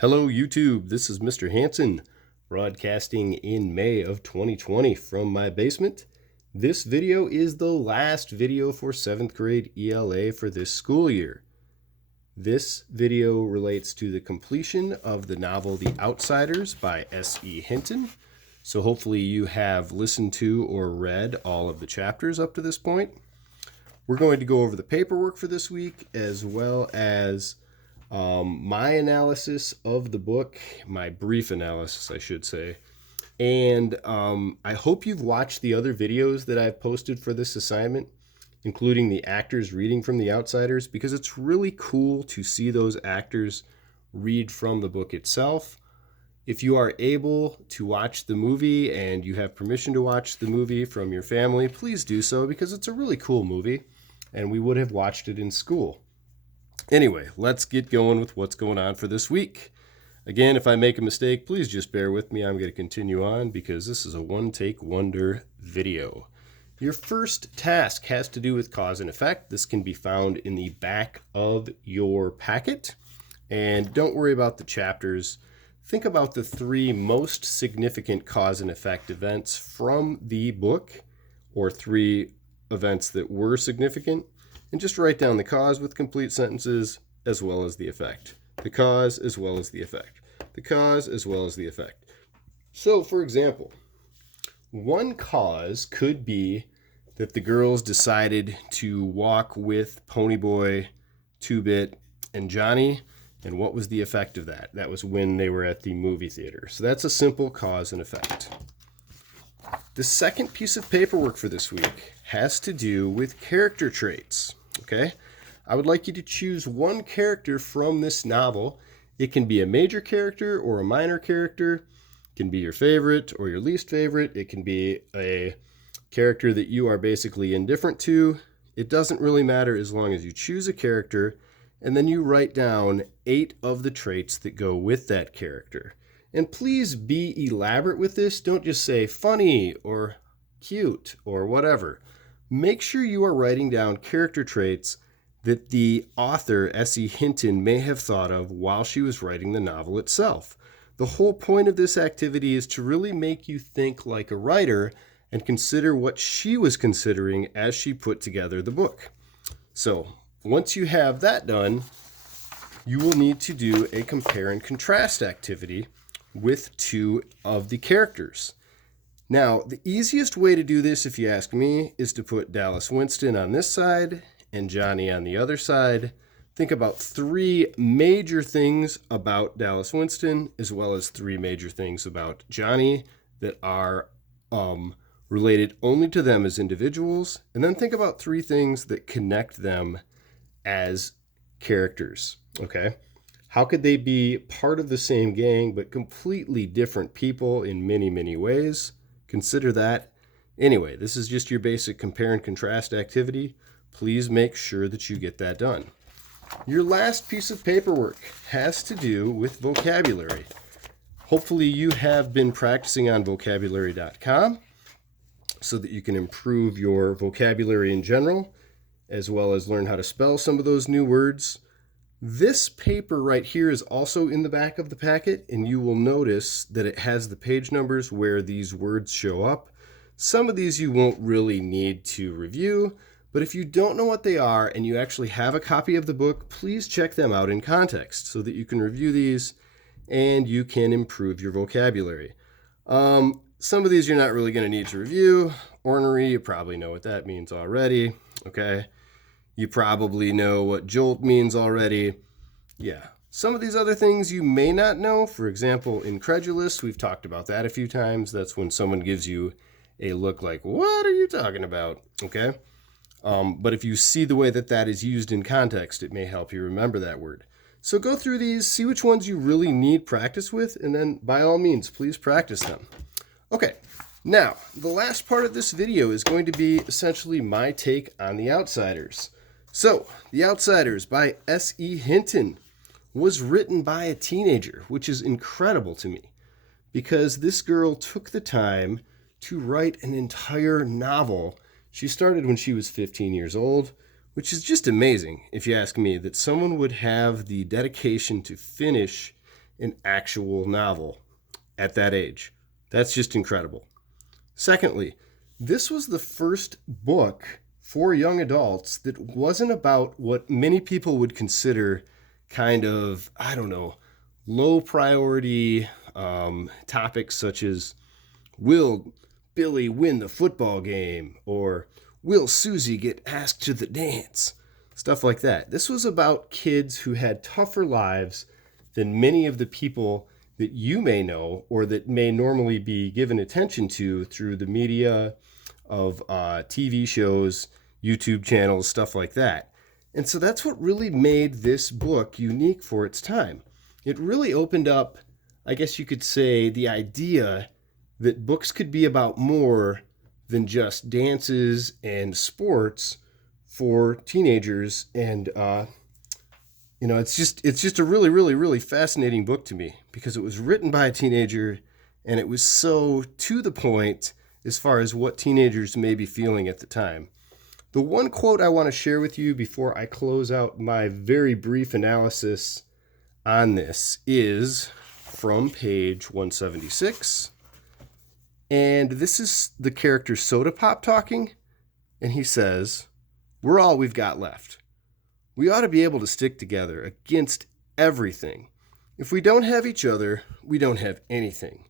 Hello YouTube, this is Mr. Hanson, broadcasting in May of 2020 from my basement. This video is the last video for 7th grade ELA for this school year. This video relates to the completion of the novel The Outsiders by S.E. Hinton. So hopefully you have listened to or read all of the chapters up to this point. We're going to go over the paperwork for this week as well as my analysis of the book, my brief analysis, I should say. And I hope you've watched the other videos that I've posted for this assignment, including the actors reading from The Outsiders, because it's really cool to see those actors read from the book itself. If you are able to watch the movie and you have permission to watch the movie from your family, please do so because it's a really cool movie and we would have watched it in school. Anyway, let's get going with what's going on for this week. Again, if I make a mistake, please just bear with me. I'm going to continue on because this is a one-take wonder video. Your first task has to do with cause and effect. This can be found in the back of your packet. And don't worry about the chapters. Think about the three most significant cause and effect events from the book, or three events that were significant. And just write down the cause with complete sentences as well as the effect. The cause as well as the effect. The cause as well as the effect. So, for example, one cause could be that the girls decided to walk with Ponyboy, Two-Bit, and Johnny. And what was the effect of that? That was when they were at the movie theater. So that's a simple cause and effect. The second piece of paperwork for this week has to do with character traits. Okay, I would like you to choose one character from this novel. It can be a major character or a minor character. It can be your favorite or your least favorite. It can be a character that you are basically indifferent to. It doesn't really matter as long as you choose a character and then you write down 8 of the traits that go with that character. And please be elaborate with this. Don't just say funny or cute or whatever. Make sure you are writing down character traits that the author, S.E. Hinton, may have thought of while she was writing the novel itself. The whole point of this activity is to really make you think like a writer and consider what she was considering as she put together the book. So, once you have that done, you will need to do a compare and contrast activity with 2 of the characters. Now, the easiest way to do this, if you ask me, is to put Dallas Winston on this side and Johnny on the other side. Think about 3 major things about Dallas Winston, as well as 3 major things about Johnny that are related only to them as individuals. And then think about 3 things that connect them as characters, okay? How could they be part of the same gang, but completely different people in many, many ways? Consider that. Anyway, this is just your basic compare and contrast activity. Please make sure that you get that done. Your last piece of paperwork has to do with vocabulary. Hopefully you have been practicing on vocabulary.com so that you can improve your vocabulary in general, as well as learn how to spell some of those new words. This paper right here is also in the back of the packet, and you will notice that it has the page numbers where these words show up. Some of these you won't really need to review, but if you don't know what they are and you actually have a copy of the book, please check them out in context so that you can review these and you can improve your vocabulary. Some of these you're not really going to need to review. Ornery, you probably know what that means already, okay? You probably know what jolt means already. Yeah. Some of these other things you may not know. For example, incredulous. We've talked about that a few times. That's when someone gives you a look like, what are you talking about? Okay. But if you see the way that that is used in context, it may help you remember that word. So go through these, see which ones you really need practice with, and then by all means, please practice them. Okay. Now, the last part of this video is going to be essentially my take on The Outsiders. So, The Outsiders by S.E. Hinton was written by a teenager, which is incredible to me because this girl took the time to write an entire novel. She started when she was 15 years old, which is just amazing, if you ask me, that someone would have the dedication to finish an actual novel at that age. That's just incredible. Secondly, this was the first book for young adults that wasn't about what many people would consider kind of, I don't know, low priority topics such as, will Billy win the football game? Or will Susie get asked to the dance? Stuff like that. This was about kids who had tougher lives than many of the people that you may know or that may normally be given attention to through the media of TV shows, YouTube channels, stuff like that. And so that's what really made this book unique for its time. It really opened up, I guess you could say, the idea that books could be about more than just dances and sports for teenagers. And it's just a really, really, really fascinating book to me because it was written by a teenager and it was so to the point as far as what teenagers may be feeling at the time. The one quote I want to share with you before I close out my very brief analysis on this is from page 176. And this is the character Soda Pop talking. And he says, "We're all we've got left. We ought to be able to stick together against everything. If we don't have each other, we don't have anything.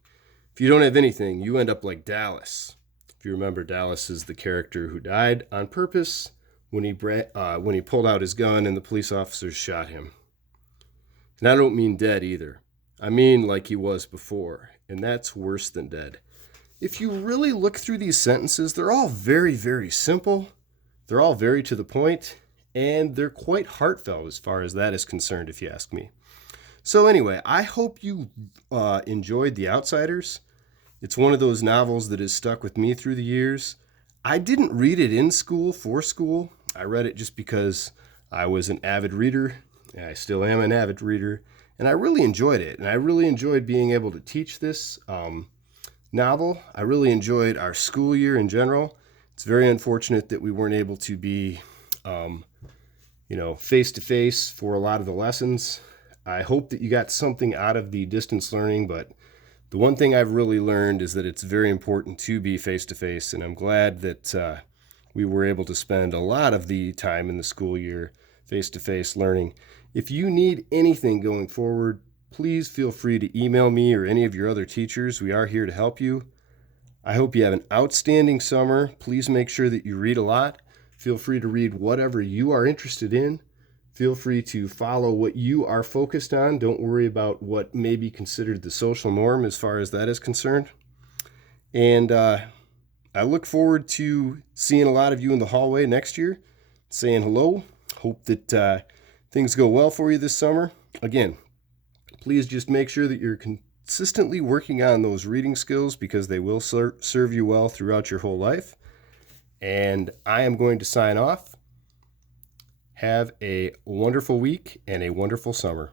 If you don't have anything, you end up like Dallas." If you remember, Dallas is the character who died on purpose when he pulled out his gun and the police officers shot him. And I don't mean dead either. I mean like he was before, and that's worse than dead. If you really look through these sentences, they're all very, very simple. They're all very to the point, and they're quite heartfelt as far as that is concerned, if you ask me. So anyway, I hope you enjoyed The Outsiders. It's one of those novels that has stuck with me through the years. I didn't read it in school for school. I read it just because I was an avid reader, and I still am an avid reader, and I really enjoyed it. And I really enjoyed being able to teach this novel. I really enjoyed our school year in general. It's very unfortunate that we weren't able to be, face-to-face for a lot of the lessons. I hope that you got something out of the distance learning, but the one thing I've really learned is that it's very important to be face-to-face, and I'm glad that we were able to spend a lot of the time in the school year face-to-face learning. If you need anything going forward, please feel free to email me or any of your other teachers. We are here to help you. I hope you have an outstanding summer. Please make sure that you read a lot. Feel free to read whatever you are interested in. Feel free to follow what you are focused on. Don't worry about what may be considered the social norm as far as that is concerned. And I look forward to seeing a lot of you in the hallway next year, saying hello. Hope that things go well for you this summer. Again, please just make sure that you're consistently working on those reading skills because they will serve you well throughout your whole life. And I am going to sign off. Have a wonderful week and a wonderful summer.